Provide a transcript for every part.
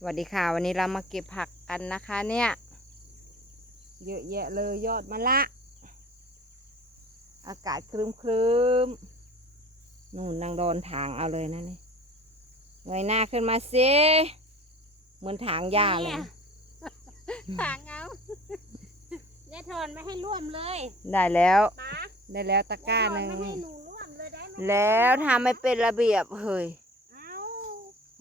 สวัสดีค่ะ วันนี้เรามาเก็บผักกันนะคะเนี่ย เยอะแยะเลยยอดมะละ อากาศครึ้มครึ้มๆนู่นนางโดนถางเอาเลยนะนี่เงยหน้าขึ้นมาสิเหมือนถางหญ้าเลยเนี่ยถางเอายายทอนไม่ให้ร่วมเลยได้แล้วป้าได้แล้วตะกร้าหนึ่งยยทอนไม่ให้หนูร่วมเลยได้ไหมแล้วทำไม่เป็นระเบียบเฮ้ยเอ้า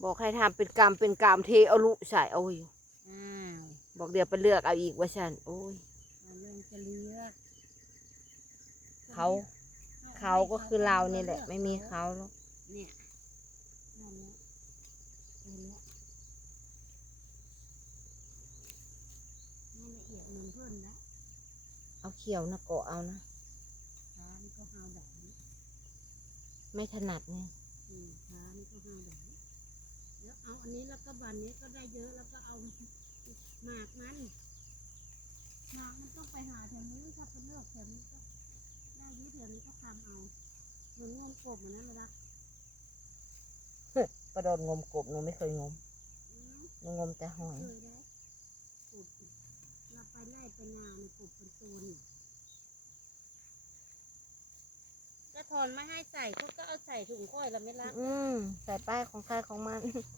บอกให้ทำเป็นกรรมเป็นกรรมเทเอาลุใส่โอ้ยอ้าวบอกเดี๋ยวไปเลือกเอาอีกว่าฉันโอ้ย เอาเรื่องจะเลือกเขา เขาก็คือเรานี่แหละ ไม่มีเขาหรอกเนี่ยนั่นแหละนั่นแหละไม่ละเอียดเหมือนเพื่อนนะเอาเขียวนะเกาะเอานะ ช้านี่ก็หาดอกนี้ไม่ถนัดไงอืมช้านี่ก็หาดอ กนี้แล้วเอาอันนี้แล้วก็บันนี้ก็ได้เยอะแล้วก็เอาหมากมันหมากมันต้องไปหาแถวนี้ถ้าเป็นเลือกแถวนี้ก็ได้อยี่แถวนี้ก็ทำเอาเหมือนงมกบเหมือนนั้นเลยละประโดดงมกบหนูไม่เคยงมอืมหนูงมแต่หอยเคยได้กบเราไปไล่ไปนาในกบเป็นตัวนี่ก็ทอนไม่ให้ใส่เขาก็เอาใส่ถุงค่อยเราไม่รักอืมใส่ป้ายของใครของมันไม่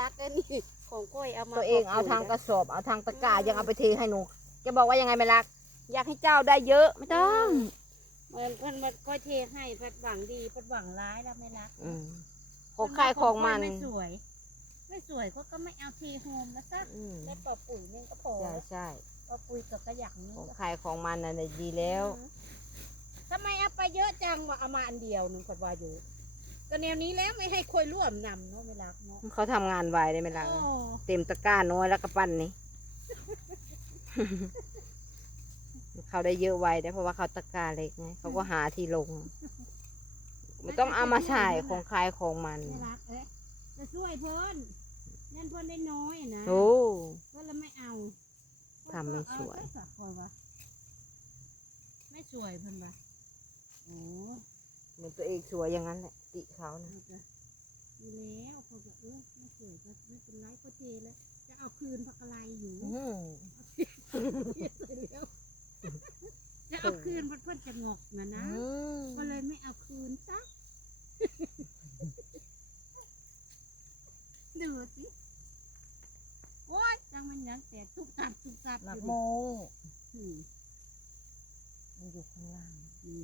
รักก็นี่ของค่อยเอามาตัวเองเอาทางกก็ระสอบเอาทางตะกร้ายังเอาไปเทให้หนูจะบอกว่ายังไงไม่รัก อยากให้เจ้าได้เยอะไม่ต้องเหมือนคนมันก็เทให้พัดหวังดีพัดหวังร้ายแล้วไม่รักอืมของใครของมันไม่สวย ไม่สวยเขาก็ไม่เอาทีโฮมแล้วซะอืมได้ปอปุ๋ยนึงก็พอใช่ใช่ปอปุ๋ยกับกระหยักนึงของก็ใครของมันน่ะดีแล้วทำไมเอาไปเยอะจังวะเอามาอันเดียวหนึ่งคนว่าอยู่ ก็แนวนี้แล้วไม่ให้คุยร่วมนำเนาะไม่รักเนาะเขาทำงานไวได้ไหมล่ะโอ้เต็มตะกร้าน้อยแล้วก็ปั้นนี่ เขาได้เยอะไวได้เพราะว่าเขาตะกร้าเล็กไงเขาก็หาที่ลงไม่ต้องเอามาใส่ของใครของมันไม่รักเอ๊ะจะช่วยเพิ่นนั่นเพิ่นได้น้อยนะโอ้ เพิ่นแล้วไม่เอาทำไม่สวย เออสักคนวะไม่สวยเพิ่นวะโอ้ เหมือนตัวเองสวยอย่างนั้นแหละ ติเขานะเอาจะดีแล้วเขาก็เออไม่สวยก็ไม่เป็นไรก็เทแล้ว จะเอาคืนพักอะไรอยู่อื้อหือเทเสร็จแล้วจะเอาคืนเพิ่นเพิ่นจะงกนะนะ อืม ก็เลยไม่เอาคืนซะ ดูสิโอ้ยจังมันยังแต่ทุกตับทุกตับ หมัก อยู่ โม อืม มันอยู่ข้างล่าง นี่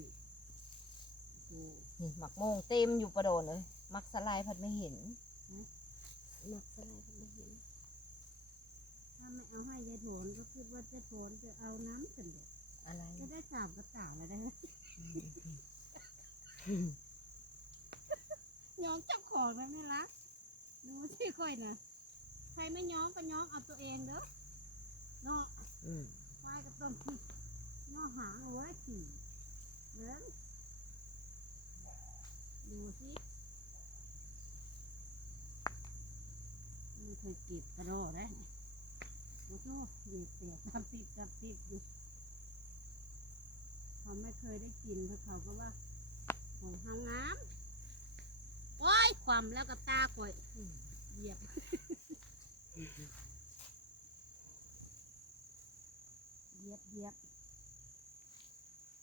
ดู นี่หมั กโมงเต็มอยู่ประโดนเลย มักสไลด์พัดไม่เห็นมักสไลด์พัดไม่เห็น ถ้าไม่เอาให้ยายโถนก็คิดว่าจะโถนจะเอาน้ำกันเด็ดอะไรจะได้สามกระต่ายแล้วได้ไหมย้อมเจ้าของแล้วนี่ละดูที่ค่อยนะใครไม่ย้อมก็ย้อมเอาตัวเองเด้อเนาะอืมควายก็ต้องย้อหางเอาไว้ขี่เด้อ ดูสิไม่เคยเก็บกระโดดได้โอ้โหเหยียบเสียบทำติดกับติดอยู่เขาไม่เคยได้กินเพราะเขาก็ว่าของห้างงามโอ้ยความแล้วกับตาข่อยเหยียบเหยียบเหยียบ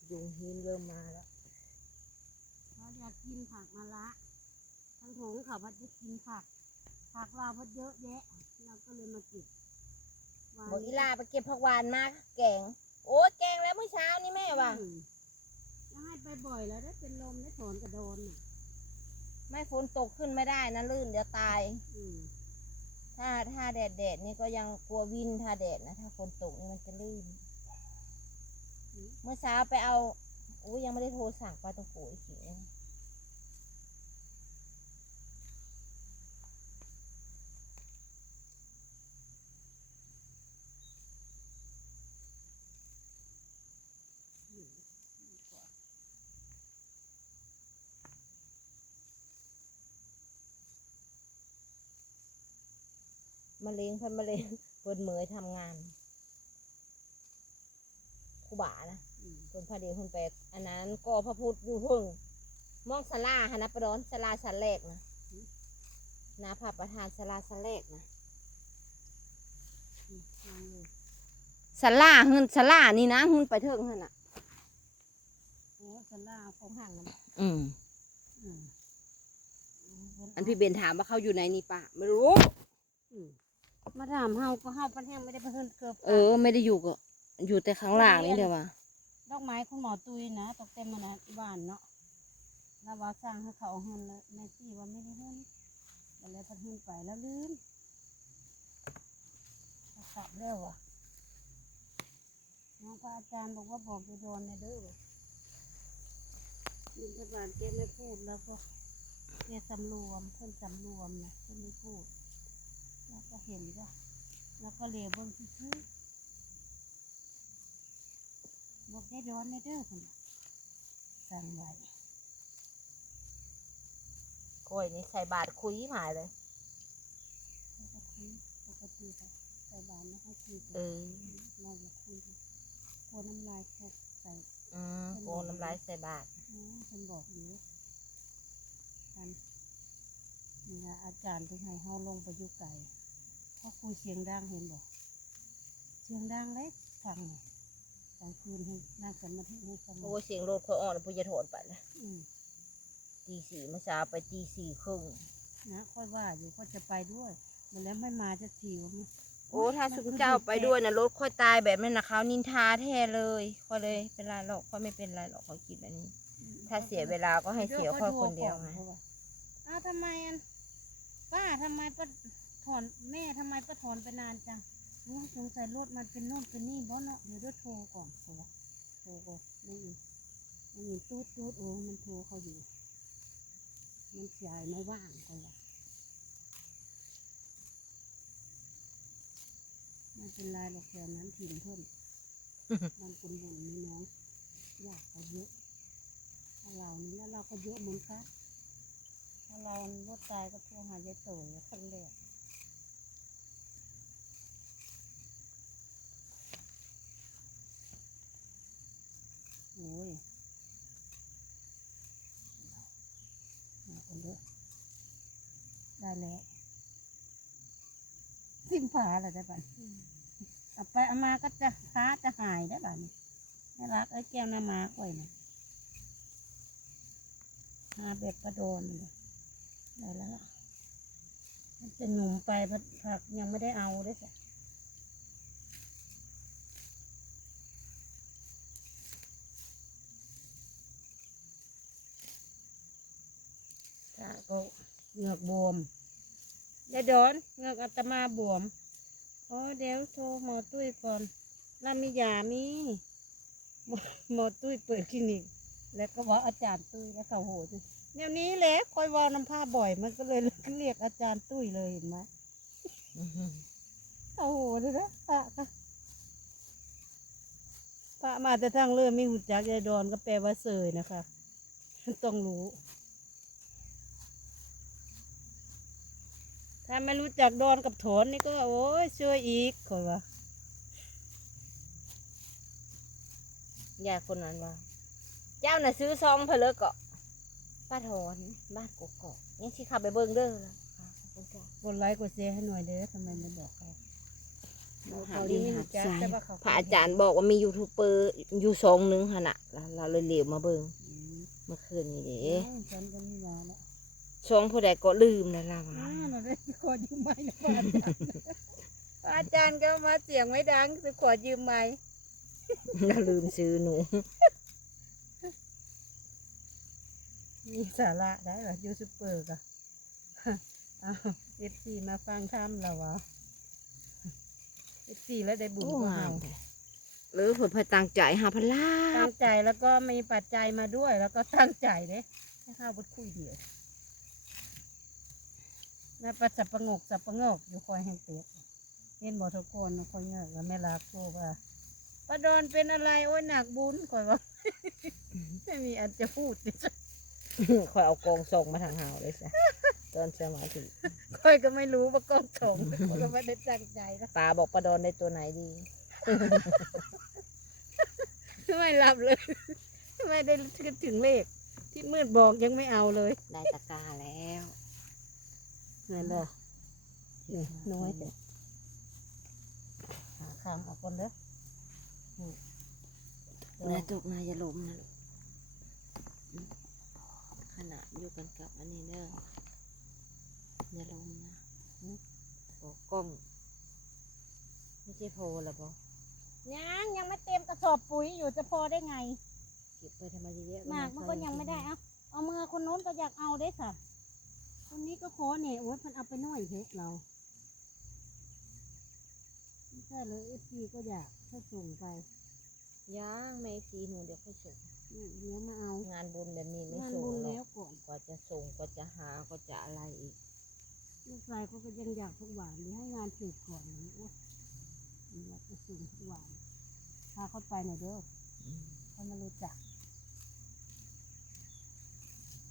ยุงหินเริ่มมาแล้ว อยากกินผักมะละทั้งถงเขาพัดจะกินผัก ผักเราพัดเยอะแยะ เราก็เลยมาเก็บวางบอกอีลาไปเก็บผักหวานมาแกง โอ้ยแกงแล้วเมื่อเช้านี่แม่ว่ะอืมจะให้ไปบ่อยแล้วได้เป็นลมได้ถอนกระโดนน่ะไม่ฝนตกขึ้นไม่ได้นะลื่นเดี๋ยวตาย อืมถ้าถ้าแดดแดดนี่ก็ยังกลัววินถ้าแดดนะ ถ้าฝนตกนี่มันจะลื่น เมื่อเช้าไปเอาโอ้ยยังไม่ได้โทรสั่งปลาตะโกอีกทีนึง มะเร็งเพิ่นมะเร็งเพิ่นเหมยทำงานครูบานะอืมเพิ่นพาเดียวเพิ่นไปอันนั้นก็พระพุทธอยู่เพิ่งมองสลาหนนะประดอนสลาชั้นแรกนะนาพระประธานสลาสเลกนะอืมวางเลยสลาหึนสลานี่นะหึนไปเถิงหึนอะ โอ้สลาของห่างกันอืม อืมอันพี่เบนถามว่าเขาอยู่ไหนนี่ปะไม่รู้ อืม มาถามเฮาก็เฮาปันแห้งไม่ได้ไปเฮินเกือบเออ ไม่ได้อยู่ก็อยู่แต่ข้างล่างนี่เดียวว่ะดอกไม้คุณหมอตุยนะตกเต็มมานะบ้านเนาะแล้วว่าสร้างให้เขาเอาเฮินแล้วแม่ซี่ว่าไม่ได้เฮินแต่แล้วพันเฮินไปแล้วลืมเขาขับเร็วอะน้องพระอาจารย์บอกว่าบอกไปโดนในเด้อยินทบาทแกไม่พูดแล้วก็แกสำรวมเพิ่นสำรวมนะเพิ่นไม่พูด แล้วก็เห็นก็แล้วก็เหลียวเบิ่งซื่อๆบอกได้ร้อนในเด้อคนน่ะสั่งไว้กล้วยนี่ใส่บาทคุยหายเลยแล้วก็คุยปกติค่ะใส่บานแล้วก็คุยกันเออเราอย่าคุยกันกลัวน้ำลายแค่ใส่อืมโกนน้ำลายใส่บาทอืมฉันบอกอยู่กัน นี่นะอาจารย์ที่ให้เฮาลงไปอยู่ไกลเขาคุยเสียงดังเห็นบอกเสียงดังเลยฟังหน่อยกลางคืนให้นั่งสมาธิให้สงโอ้บเสียงรถค่อยอ่อนพูจะโทษไปเลยอืมตีสี่เมื่อเช้าไปตีสี่ครึ่ง นะค่อยว่าอยู่ก็จะไปด้วยมันแล้วไม่มาจะทีว่ามันโอ้ถ้าสุนเจ้าไปด้วยนะรถค่อยตายแบบนั้นนะเขานินทาแท้เลยค่อยเลยเป็นไรหรอกค่อยไม่เป็นไรหรอกเขาคิดแบบนี้ ถ้าเสียเวลาก็ให้เสียค่อยคนเดียวไง อ้าวทำไมอัน ป้าทำไมป้าถอนแม่ทำไมป้าถอนไปนานจังโอ้สงสัยรถมันเป็นโน่นเป็นนี่บ่เนาะเดี๋ยวเราโทรก่อนโทรโทรก่อนไม่มีไม่มีตูดตูดโอ้มันโทรเขาอยู่มันเสียไม่ว่างก็ว่าไม่เป็นไรหรอกแถวนั้นถิ่นเพิ่นมันเป็นบุญมีน้องอยากเขาเยอะถ้าเรานี่แล้วเราก็เยอะเหมือนกัน ถ้าเรารถตายก็โทรหายายโตยขั้นแรกโอ้ยมาคนเยอะได้แล้วซิมผาอะไรได้ป่ะเอาไปเอามาก็จะค้าจะหายได้ป่ะนี่ไม่รักไอ้แก้วน้ำมาก่อยนะหาแบบกระโดนเลย ได้แล้วล่ะมันจะหนุ่มไปผักยังไม่ได้เอาด้วยสิถ้าก็เหงือกบวมยายดอนเหงือกอาตมาบวมอ๋อเดี๋ยวโทรหมอตุ้ยก่อนเรามียามีหมอหมอตุ้ยเปิดคลินิก แล้วก็บอกอาจารย์ตุ้ยแล้วเขาโหด เดี๋ยวนี้แหละคอยว่าน้ำผ้าบ่อย มันก็เลยเรียกอาจารย์ตุ้ยเลยเห็นไหมโอ้โหดูนะพระค่ะพระมาแต่ทางเรื่อมีหุ่จักยายดอนก็แปลว่าเสยนะคะ ต้องรู้ ถ้าไม่รู้จักดอนกับโถนนี่ก็โอ้ยช่วยอีกขอยว่ายายคนนั้นว่า เจ้าน่ะซื้อซองเพลิกเกาะ ป้าถอนบ้านกกอกยังสิขับไปเบิ่งเด้อละค่ะขอบคุณจ้ะกดไลค์กดแชร์ให้หน่อยเด้อทำไมไม่บอกใครหาดีหาจักใจแต่ว่าเขาพระอาจารย์บอกว่ามียูทูบเบอร์อยู่ซองหนึงขนาดเราเลยเหลียวมาเบิ่งอืมเมื่อคืนนี้เด้เอ๊ะฉันก็มีมาแล้วซองผู้ใดก็ลืมแล้วล่ะว่าอ่าเราได้ขอยืมไม้นะพระอาจารย์พระอาจารย์ก็มาเสียงไม่ดังจะขอยืมไม้เราลืมซื้อหนู มีสาระได้เหรอยูทูบเบอร์กะเอาเอฟซีมาฟังธรรมแล้ววะเอฟซีแล้วได้บุญโอ้ก็งาเอามแท้หรือเผื่อพอตั้งใจหาพันลาตั้บงใจแล้วก็มีปัจจัยมาด้วย แล้วก็ตั้งใจเด้ให้ข้าวบดคุยเดียวแม่ประจับประงกสับประงกอยู่คอยแห่งเป็ดเห็นบอทุกคนคอยเงือกแล้วแม่ลาโกว่าป้าโดนเป็นอะไรโอ้ยหนักบุญคอยว่าไม่มีอันจะพูดดิ คอยเอากองส่งมาทางเฮาเลยจ้ะตอนสมาธิคอยก็ไม่รู้ว่ากล้องถงข้อยก็ไม่ได้ตั้งใจนะตาบอกประดอนในตัวไหนดี ไม่หลับเลยไม่ได้คิดถึงเลข ที่มืดบอกยังไม่เอาเลยได้ตะกร้าแล้วเงินบ่นี่น้อยแต่หาข้างเอาคนเด้อนาตกนาอย่าล้มนะลูกอืม ขนาดอยู่กันกับอันนี้เด้ออย่าล้มนะอืมบอกกล้อง ไม่ใช่โพละบอยังยังไม่เต็มกระสอบปุ๋ยอยู่จะพอได้ไง เก็บไปทำไมเยอะๆหมากมันก็ยังไม่ได้เอาเอามือคนโน้นก็อยากเอาได้ค่ะคนนี้ก็ขอเนี่ยโอ้ยมันเอาไปหน่อยเถอะเราไม่ใช่เลยเอฟซีก็อยากให้ส่งไป ย่างไม่ซีหนูเดี๋ยวค่อยส่งนี่เดี๋ยวมาเอา งานบุญแบบนี้ไม่งานส่งบุญหรแล้อวกก่อนกว่าจะส่งกว่าจะหากว่าจะอะไรอีก ลูกชายเขาก็ยังอยากทุกวันเดี๋ยวให้งานเสร็จก่อนนะโอ้ยอยากจะส่งทุกวันพาเขาไปหน่อยเด้ออืม เขาไม่รู้จัก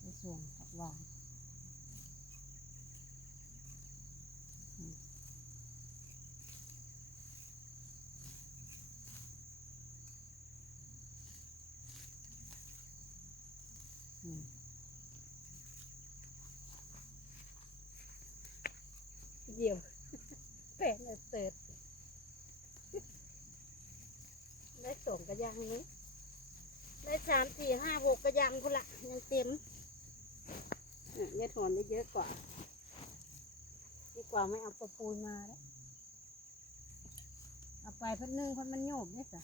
ไปส่งทุกวันอืมอืมเยี่ยม เป็นเลยเติด ได้ส่งกระยังนี้ ได้สามสี่ห้าหกกระยังพุ่นละยังเต็มอะเนี่ยถอนได้เยอะกว่า ดีกว่าไม่เอาประปูนมาแล้วเอาไปเพันหนึ่งเพันมันโยบเนี่ยจ้ะ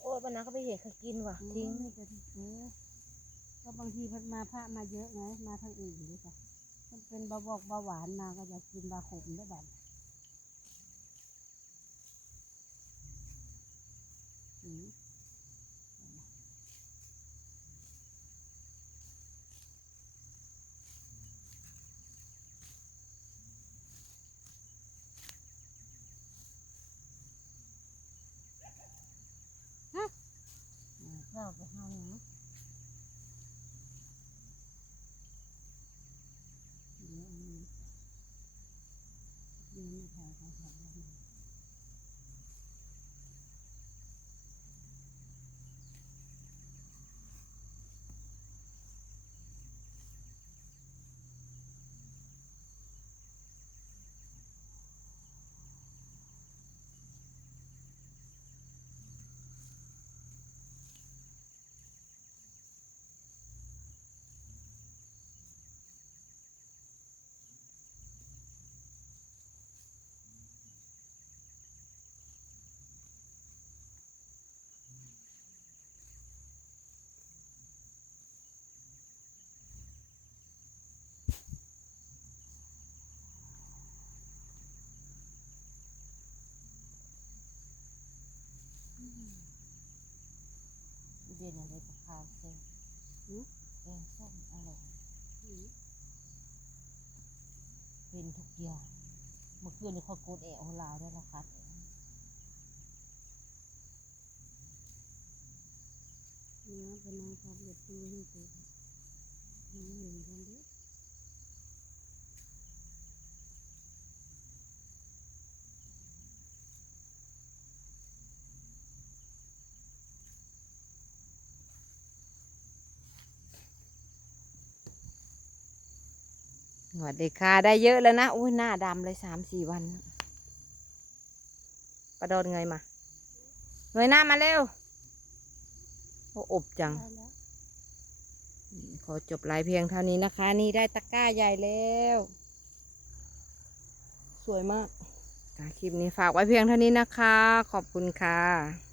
โอ้ยวันนั้นก็ไปเห็นเขากินว่ะทิ้ทิ้งงไม่เป็นเออก็บางทีเพันมาพระมาเยอะไงมาทางอื่นด้วยจ้ะมันเป็นเบาบอกเบาหวานมาก็อยากกินบาขมด้วยบั ดอืมอะเราไปห้องนะเดี๋ยวอันนี้เดี๋ยวไม่ถ่ายถ่ายถ่ายแล้วนะ เด่นอะไรกับข้าวเส้นอืมแกงส้มอร่อยอืมเป็นทุกอย่างเมื่อคืนนี้เขาโกดแอลลาวได้แล้วครับเนื้อเป็นนางครับเด็ดตีให้ตีน้องหนึ่งคนเดีย สวัสดีค่ะได้เยอะแล้วนะอุ้ยหน้าดำเลยสามสี่วันประโดนเงยมาเงยหน้ามาเร็วโอ้อบจังได้แล้วขอจบไลฟ์เพียงเท่านี้นะคะ นี่ได้ตะกร้าใหญ่แล้ว สวยมากค่ะคลิปนี้ฝากไว้เพียงเท่านี้นะคะ ขอบคุณค่ะ